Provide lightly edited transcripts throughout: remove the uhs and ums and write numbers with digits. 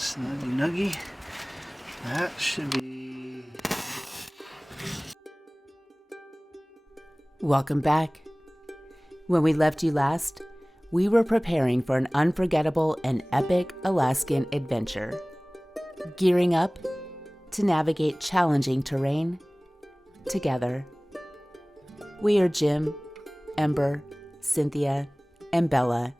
Snuggy nuggy. That should be... Welcome back. When we left you last, we were preparing for an unforgettable and epic Alaskan adventure. Gearing up to navigate challenging terrain together. We are Jim, Ember, Cynthia, and Bella,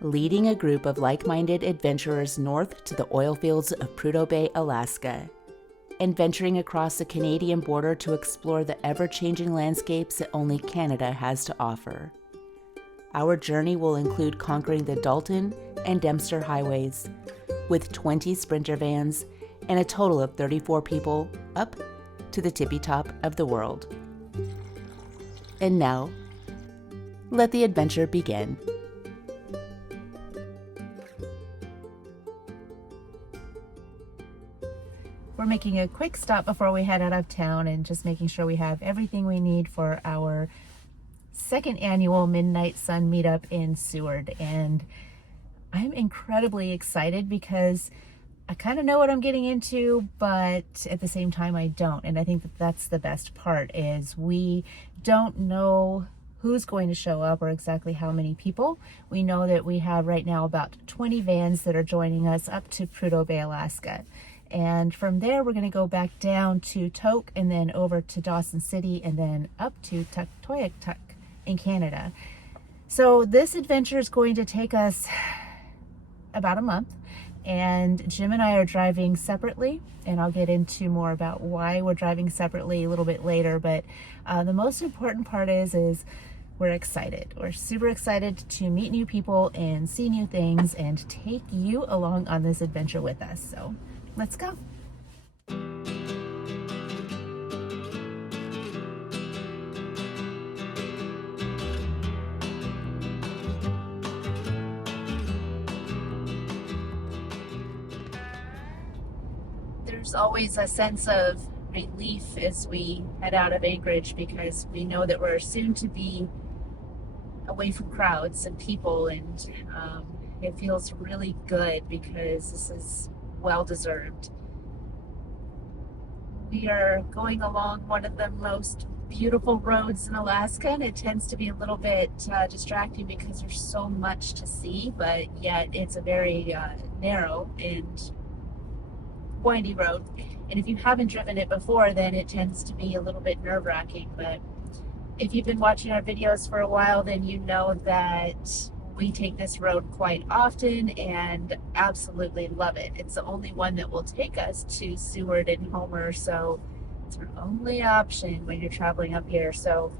leading a group of like-minded adventurers north to the oil fields of Prudhoe Bay, Alaska, and venturing across the Canadian border to explore the ever-changing landscapes that only Canada has to offer. Our journey will include conquering the Dalton and Dempster highways, with 20 Sprinter vans and a total of 34 people up to the tippy top of the world. And now, let the adventure begin. We're making a quick stop before we head out of town and just making sure we have everything we need for our second annual MidnIght Sun Meetup in Seward. And I'm incredibly excited because I kind of know what I'm getting into, but at the same time I don't. And I think that that's the best part, is we don't know who's going to show up or exactly how many people. We know that we have right now about 20 vans that are joining us up to Prudhoe Bay, Alaska. And from there, we're going to go back down to Tok and then over to Dawson City and then up to Tuktoyaktuk in Canada. So this adventure is going to take us about a month. And Jim and I are driving separately, and I'll get into more about why we're driving separately a little bit later. But the most important part is we're excited. We're super excited to meet new people and see new things and take you along on this adventure with us. So let's go. There's always a sense of relief as we head out of Anchorage, because we know that we're soon to be away from crowds and people, and it feels really good because this is well deserved. We are going along one of the most beautiful roads in Alaska, and it tends to be a little bit distracting because there's so much to see, but yet it's a very narrow and windy road. And if you haven't driven it before, then it tends to be a little bit nerve-wracking. But if you've been watching our videos for a while, then you know that we take this road quite often and absolutely love it. It's the only one that will take us to Seward and Homer, so it's our only option when you're traveling up here. So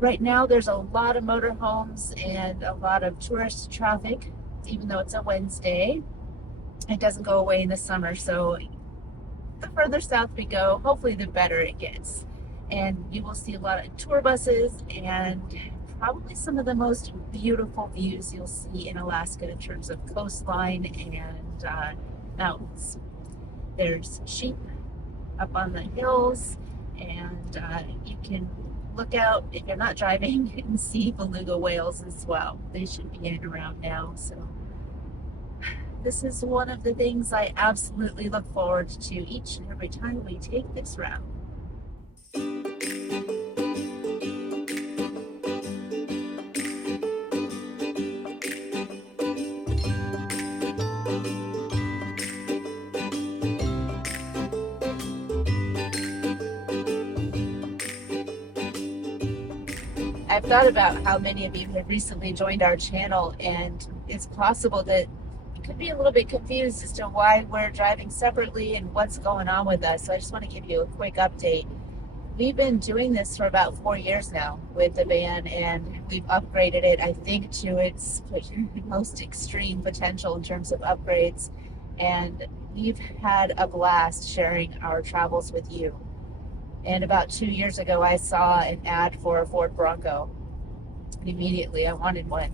right now there's a lot of motorhomes and a lot of tourist traffic, even though it's a Wednesday. It doesn't go away in the summer, so the further south we go, hopefully the better it gets. And you will see a lot of tour buses and probably some of the most beautiful views you'll see in Alaska in terms of coastline and mountains. There's sheep up on the hills, and you can look out if you're not driving and see beluga whales as well. They should be in around now. So this is one of the things I absolutely look forward to each and every time we take this route. I've thought about how many of you have recently joined our channel, and it's possible that you could be a little bit confused as to why we're driving separately and what's going on with us. So I just want to give you a quick update. We've been doing this for about 4 years now with the van, and we've upgraded it, I think, to its most extreme potential in terms of upgrades. And we've had a blast sharing our travels with you. And about 2 years ago, I saw an ad for a Ford Bronco. And immediately I wanted one.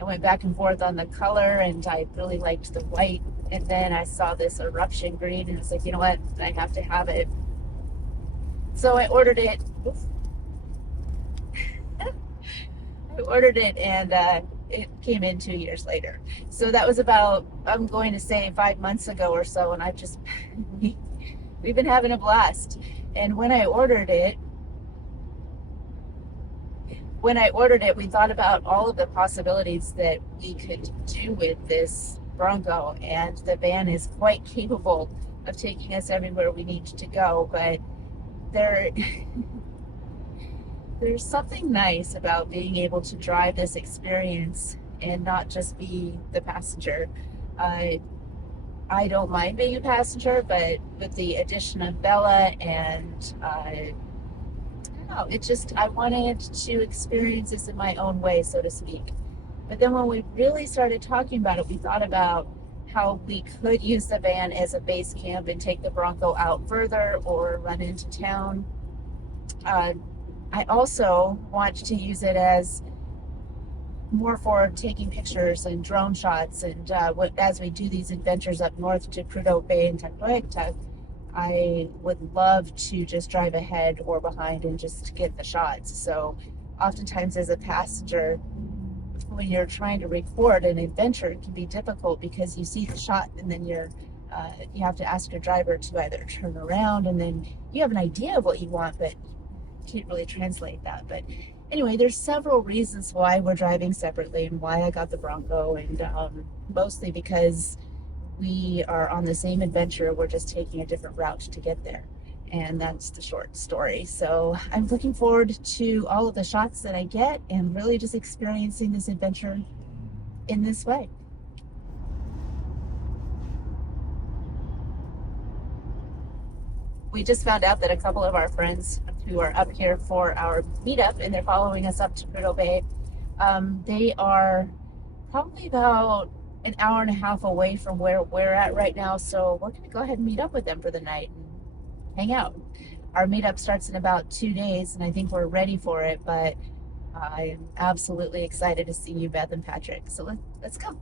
I went back and forth on the color, and I really liked the white. And then I saw this eruption green, and I was like, you know what? I have to have it. So I ordered it. I ordered it, and it came in 2 years later. So that was about, I'm going to say 5 months ago or so, and I've just, we've been having a blast. And when I ordered it, we thought about all of the possibilities that we could do with this Bronco, and the van is quite capable of taking us everywhere we need to go, but there's something nice about being able to drive this experience and not just be the passenger. I don't mind being a passenger, but with the addition of Bella and I don't know, I wanted to experience this in my own way, so to speak. But then when we really started talking about it, we thought about how we could use the van as a base camp and take the Bronco out further or run into town. I also want to use it as more for taking pictures and drone shots, and as we do these adventures up north to Prudhoe Bay and Takloektuk, I would love to just drive ahead or behind and just get the shots. So oftentimes as a passenger, when you're trying to record an adventure, it can be difficult because you see the shot and then you have to ask your driver to either turn around, and then you have an idea of what you want, but you can't really translate that. But anyway, there's several reasons why we're driving separately and why I got the Bronco, and mostly because we are on the same adventure. We're just taking a different route to get there. And that's the short story. So I'm looking forward to all of the shots that I get and really just experiencing this adventure in this way. We just found out that a couple of our friends who are up here for our meetup, and they're following us up to Prudhoe Bay, they are probably about an hour and a half away from where we're at right now. So we're going to go ahead and meet up with them for the night and hang out. Our meetup starts in about 2 days, and I think we're ready for it, but I'm absolutely excited to see you, Beth and Patrick. So let's go.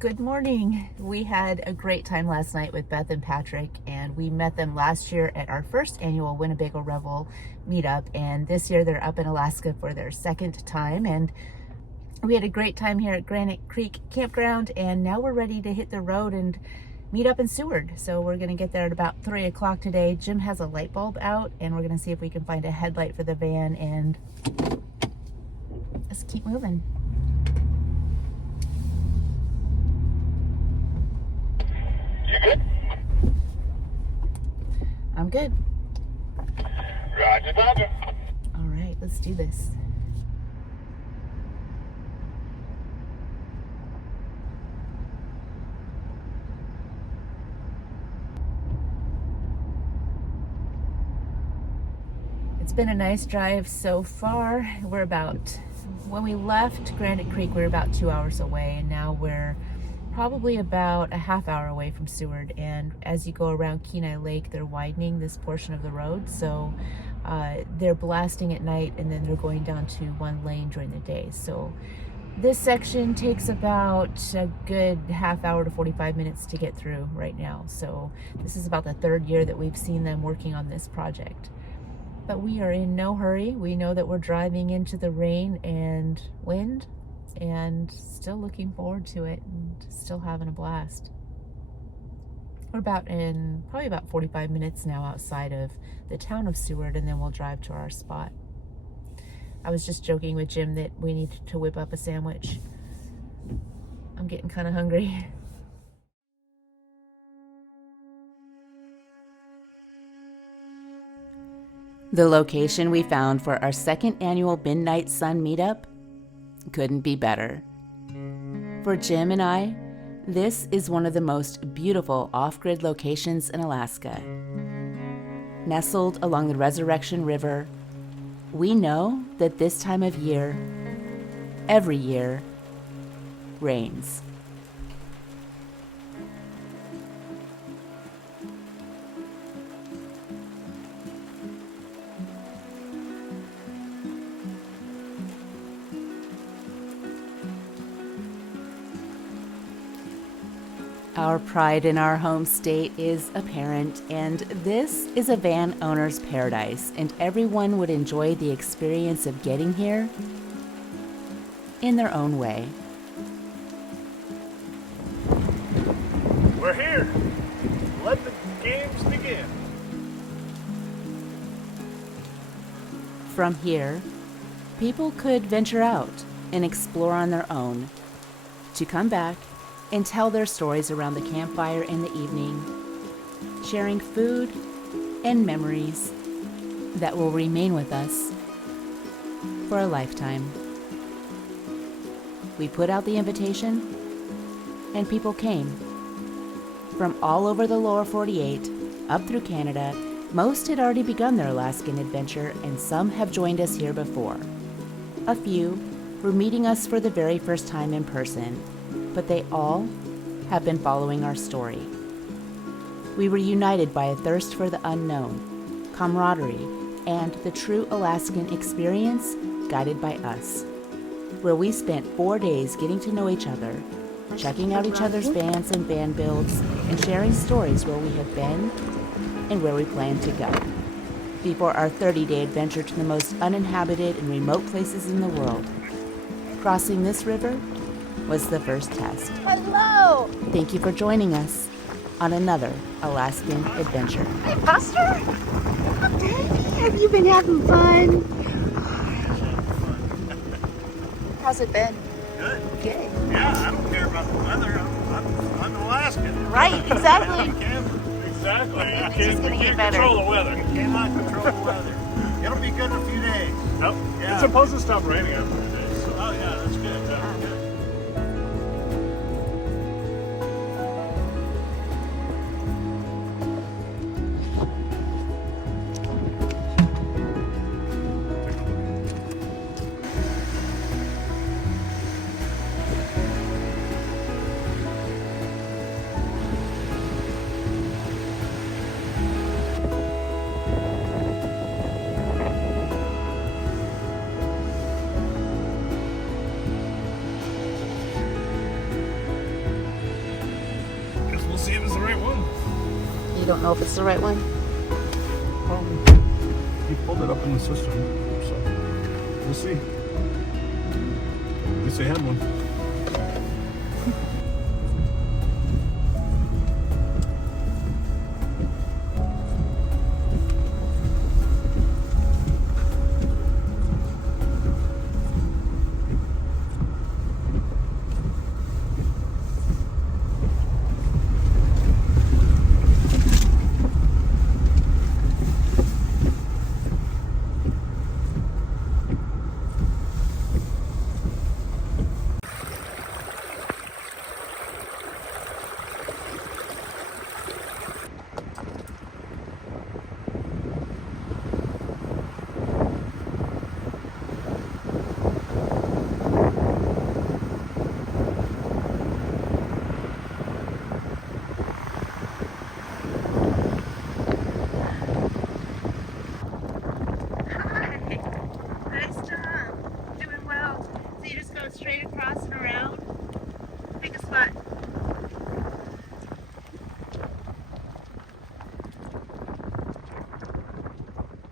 Good morning. We had a great time last night with Beth and Patrick, and we met them last year at our first annual Winnebago Revel meetup, and this year they're up in Alaska for their second time, and we had a great time here at Granite Creek Campground, and now we're ready to hit the road and meet up in Seward. So we're going to get there at about 3 o'clock today. Jim has a light bulb out, and we're going to see if we can find a headlight for the van, and let's keep moving. You good? I'm good. Roger, Roger. All right, let's do this. It's been a nice drive so far. When we left Granite Creek, we were about 2 hours away, and now we're probably about a half hour away from Seward. And as you go around Kenai Lake, they're widening this portion of the road, so they're blasting at night and then they're going down to one lane during the day. So this section takes about a good half hour to 45 minutes to get through right now. So this is about the third year that we've seen them working on this project. But we are in no hurry. We know that we're driving into the rain and wind and still looking forward to it and still having a blast. We're probably about 45 minutes now outside of the town of Seward, and then we'll drive to our spot. I was just joking with Jim that we need to whip up a sandwich. I'm getting kind of hungry. The location we found for our second annual MidnIght Sun Meetup couldn't be better. For Jim and I, this is one of the most beautiful off-grid locations in Alaska. Nestled along the Resurrection River, we know that this time of year, every year, rains. Our pride in our home state is apparent, and this is a van owner's paradise, and everyone would enjoy the experience of getting here in their own way. We're here. Let the games begin. From here, people could venture out and explore on their own, to come back and tell their stories around the campfire in the evening, sharing food and memories that will remain with us for a lifetime. We put out the invitation, and people came. From all over the lower 48, up through Canada, most had already begun their Alaskan adventure, and some have joined us here before. A few were meeting us for the very first time in person, but they all have been following our story. We were united by a thirst for the unknown, camaraderie, and the true Alaskan experience guided by us, where we spent 4 days getting to know each other, checking out each other's vans and van builds, and sharing stories where we have been and where we plan to go, before our 30-day adventure to the most uninhabited and remote places in the world. Crossing this river was the first test. Hello! Thank you for joining us on another Alaskan adventure. Hey, Buster! Have you been having fun? How's it been? Good. Good. Yeah, I don't care about the weather. I'm Alaskan. Right, exactly. Exactly. It's just gonna get better. Control the weather. You cannot control the weather. It'll be good in a few days. Nope. Yeah. It's supposed to stop raining after a day. So. Oh yeah, that's good. That's good. Guess we'll see if it's the right one. You don't know if it's the right one? He pulled it up in the system, so we'll see. At least they had one.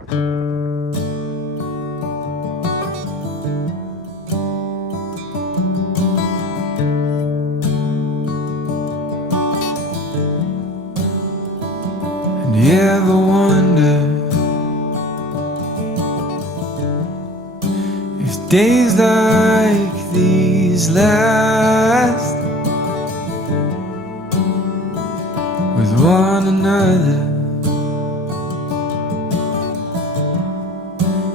And you ever wonder if days like these last with one another,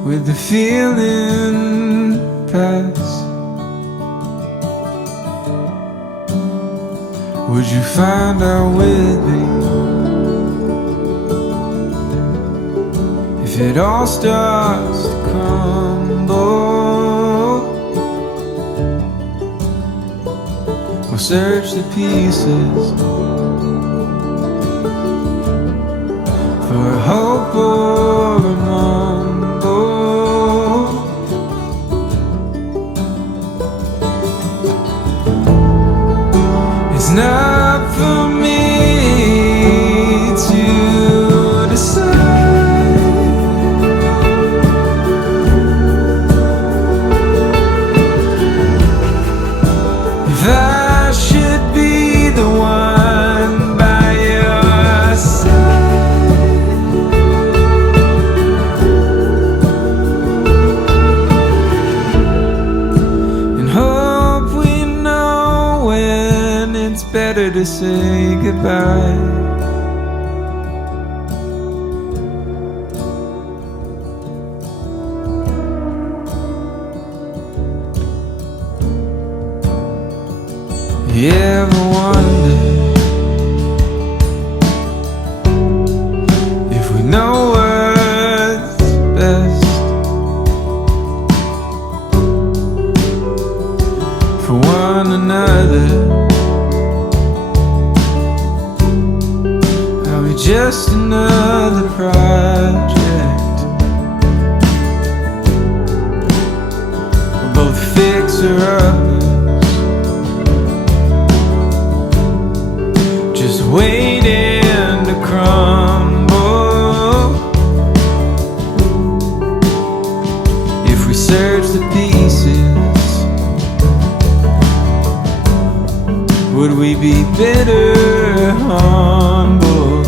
with the feeling pass? Would you find out with me if it all starts to crumble? We'll search the pieces for a hope or a mumble. It's not for me to decide if I should be the one by your side. And hope we know when it's better to say goodbye. You ever wonder if we know what's best for one another? Are we just another project? We're both fixer-uppers, just waiting to crumble. If we search the pieces, would we be bitter, humble?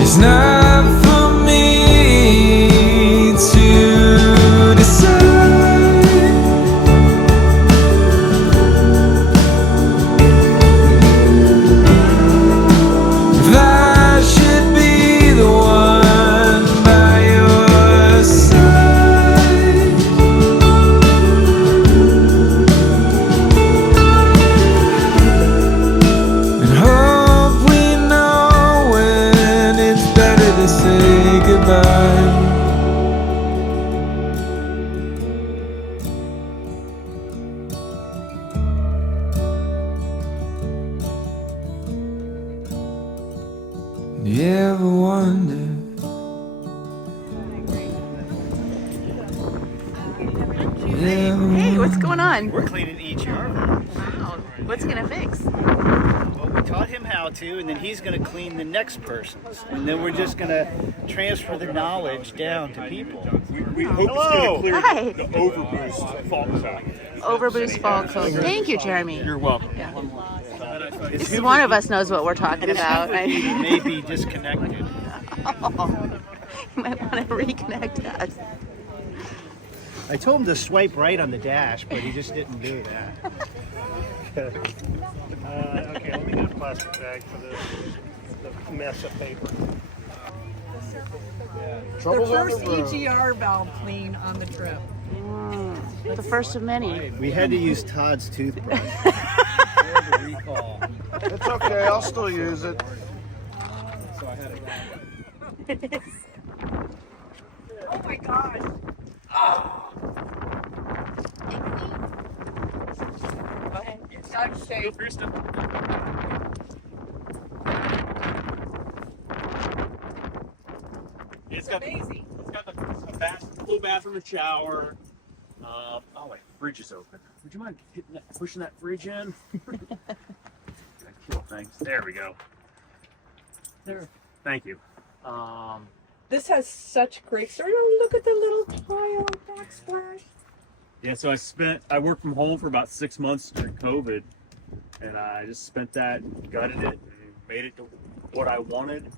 It's not for me to decide if I should be the one by your side. And hope we know when it's better to say goodbye. You ever wonder Hey, what's going on? We're cleaning each yard. Wow, what's it gonna fix? Well, we taught him how to, and then he's going to clean the next person's. And then we're just going to transfer the knowledge down to people. We hope Hello. it's going to Hi. clear the overboost fault zone. Overboost fall code. Thank you, Jeremy. You're welcome. At least one of us knows what we're talking about. He may be disconnected. You might want to reconnect us. I told him to swipe right on the dash, but he just didn't do that. Okay, let me get a plastic bag for the mess of paper. The first EGR valve clean on the trip. The first of many. We had to use Todd's toothbrush. It's okay, I'll still use it. Oh my gosh. Go ahead. Dodge shape. It's got Amazing. a full bathroom and shower. Oh wait, fridge is open. Would you mind pushing that fridge in? Thank you. Thanks. There we go. There. Thank you. This has such great story. Oh, look at the little tile backsplash. Yeah, so I worked from home for about 6 months during COVID, and I just spent that, gutted it, and made it to what I wanted.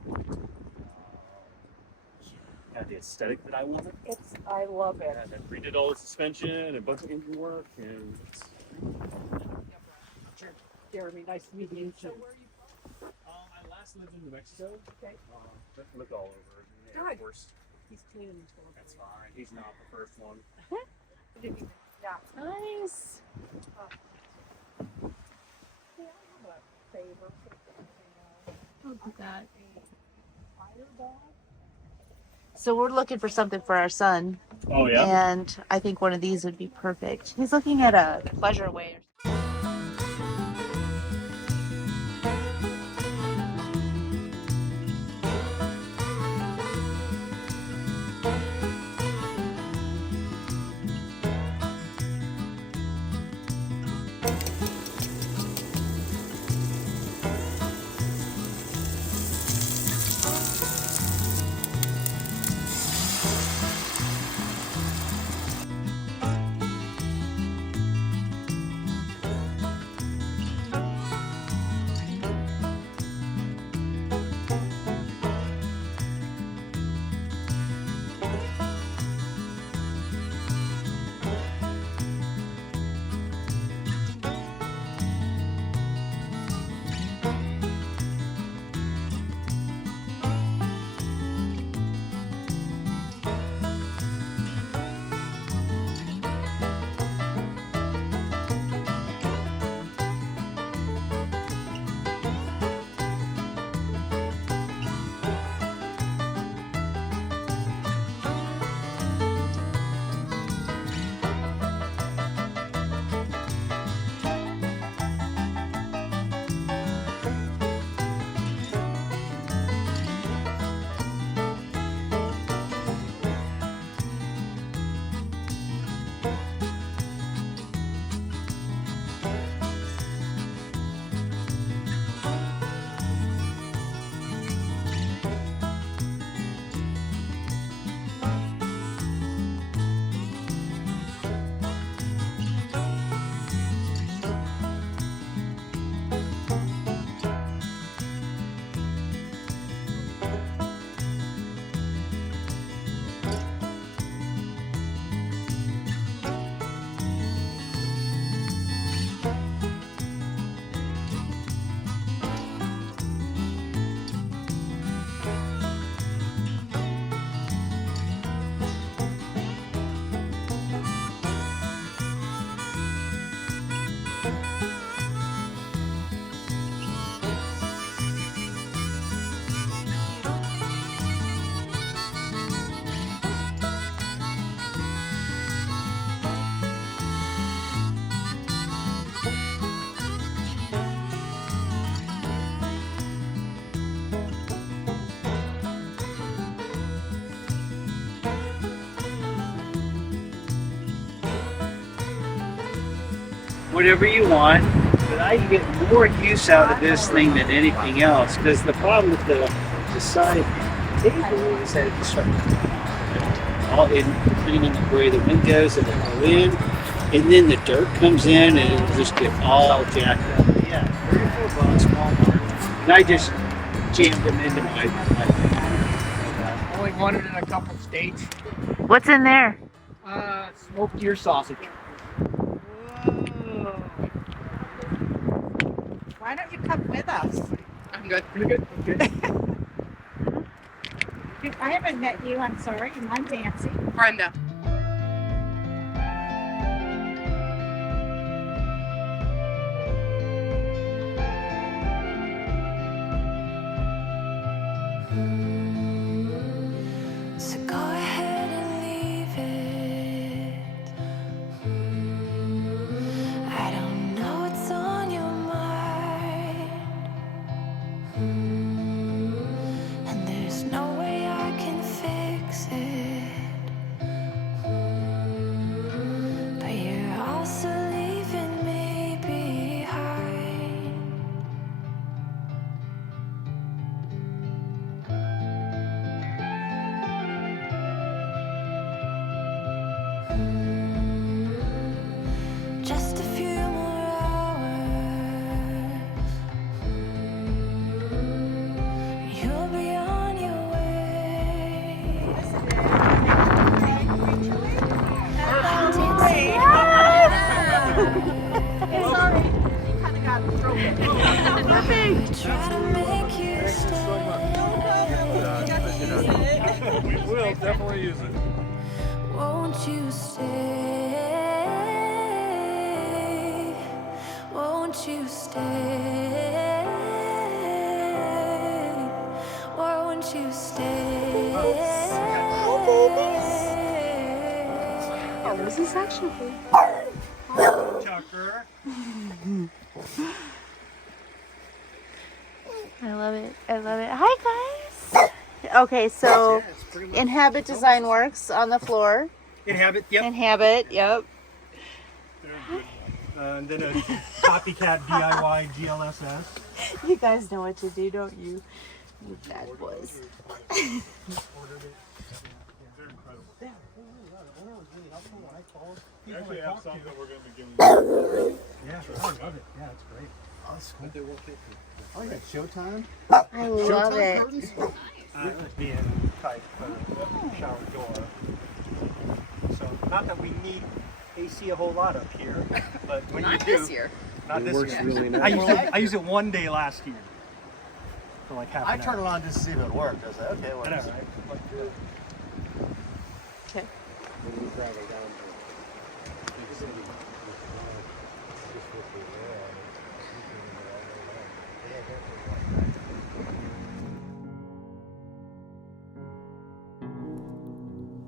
Had the aesthetic that I wanted. I love it. And I redid all the suspension and a bunch of engine work, and Jeremy, nice to meet you. I last lived in New Mexico. Okay. Lived all over. Yeah, Good. of course. He's cleaning his phone. That's fine. He's not the first one. Yeah. Nice. Yeah, I have a favor for Look at that. fire dog. So we're looking for something for our son, Oh yeah. and I think one of these would be perfect. He's looking at a pleasure way. Whatever you want, but I get more use out of this thing than anything else, because the problem with the side table is that it's all in cleaning where the windows and the in, and then the dirt comes in and it'll just get all jacked up. Yeah, $34 Walmart. And I just jammed them into my Only wanted in a couple states. What's in there? Smoked deer sausage. Why don't you come with us? I'm good. Pretty good. Okay. I haven't met you, I'm sorry. I'm Nancy. Brenda. So go ahead and leave it. I don't know what's on your mind. And there's no way I can fix it. Try to make you stay. We will definitely use it. Won't you stay? Won't you stay? Won't you stay? Oh, this is actually Chucker. I love it. I love it. Hi, guys. Okay, so Inhabit Design Works on the floor. Inhabit, yep. Inhabit, yep. And then a copycat DIY GLSS. You guys know what to do, don't you? You bad boys. We actually have some that we're going to be giving. Yeah, I love it. Yeah, it's great. Oh, yeah, Showtime? I love it. Being type shower door. So, not that we need AC a whole lot up here, but when you do. this year. Not this works year. really nice. I used it one day last year. For like half I an turn hour. it on just to see if it worked. I was like, okay, it I works. know, right? Okay.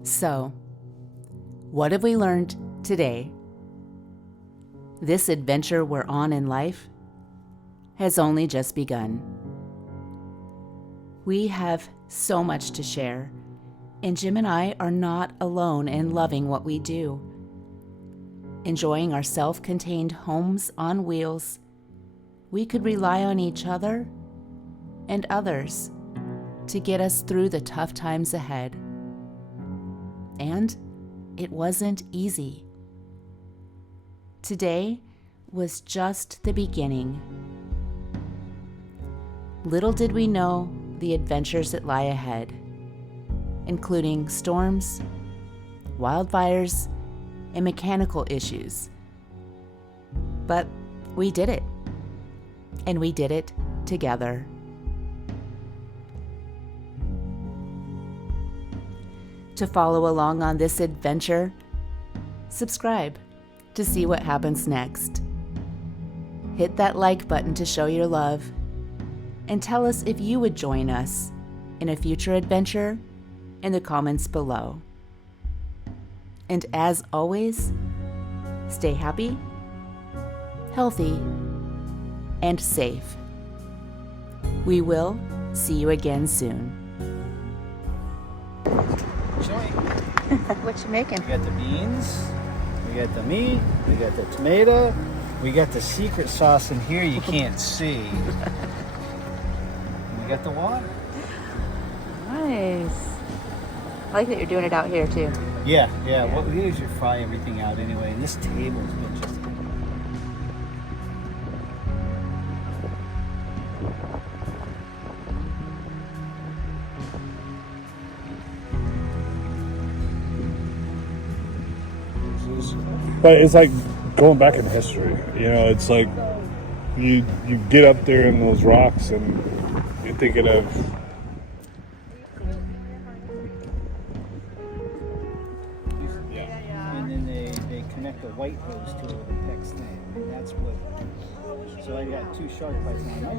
So, what have we learned today? This adventure we're on in life has only just begun. We have so much to share, and Jim and I are not alone in loving what we do. Enjoying our self-contained homes on wheels, we could rely on each other and others to get us through the tough times ahead. And it wasn't easy. Today was just the beginning. Little did we know the adventures that lie ahead, including storms, wildfires, and mechanical issues. But we did it, and we did it together. To follow along on this adventure, subscribe to see what happens next. Hit that like button to show your love, and tell us if you would join us in a future adventure in the comments below. And as always, stay happy, healthy, and safe. We will see you again soon. What you making? We got the beans, we got the meat, we got the tomato, we got the secret sauce in here you can't see. We got the water. Nice. I like that you're doing it out here too. Yeah. Well, we usually fry everything out anyway, and this table's been just. But it's like going back in history. You know, it's like you get up there in those rocks and you're thinking of. And then they connect a white hose to a PEX thing, and that's what. So I got two shark bites now.